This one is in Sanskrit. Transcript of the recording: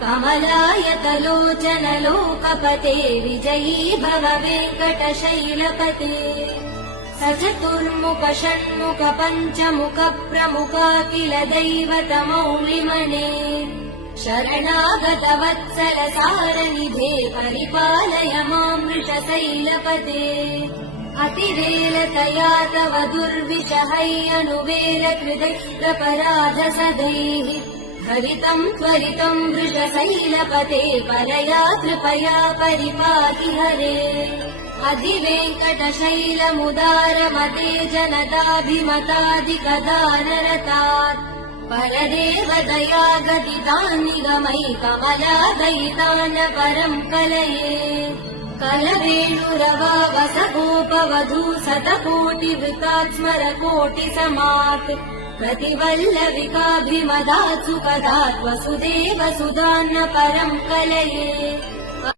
कमलायतलोचन लोकपते विजयी भव वेङ्कटशैलपते स चतुर्मुख षण्मुख पञ्चमुख प्रमुखाखिल दैवतमौलिमने शरणागत वत्सल सारनिधे परिपालय मां वृषशैलपते अतिवेलतया तव दुर्विषहैयनुवेल कृतैरपराध सदैः हरितं त्वरितं वृषशैलपते परया कृपया परिपाहि हरे अधिवेङ्कटशैलमुदारमते जनताभिमतादिकदानरतात् परदेव दया गदितान्निगमै कमलादयितान् परं कलये कलवेणुरवावसगोपवधू शतकोटिवृतात् स्मरकोटिसमात् प्रतिवल्लविकाभिमदात् सुखदात् वसुदेव सुधान्न परं कलये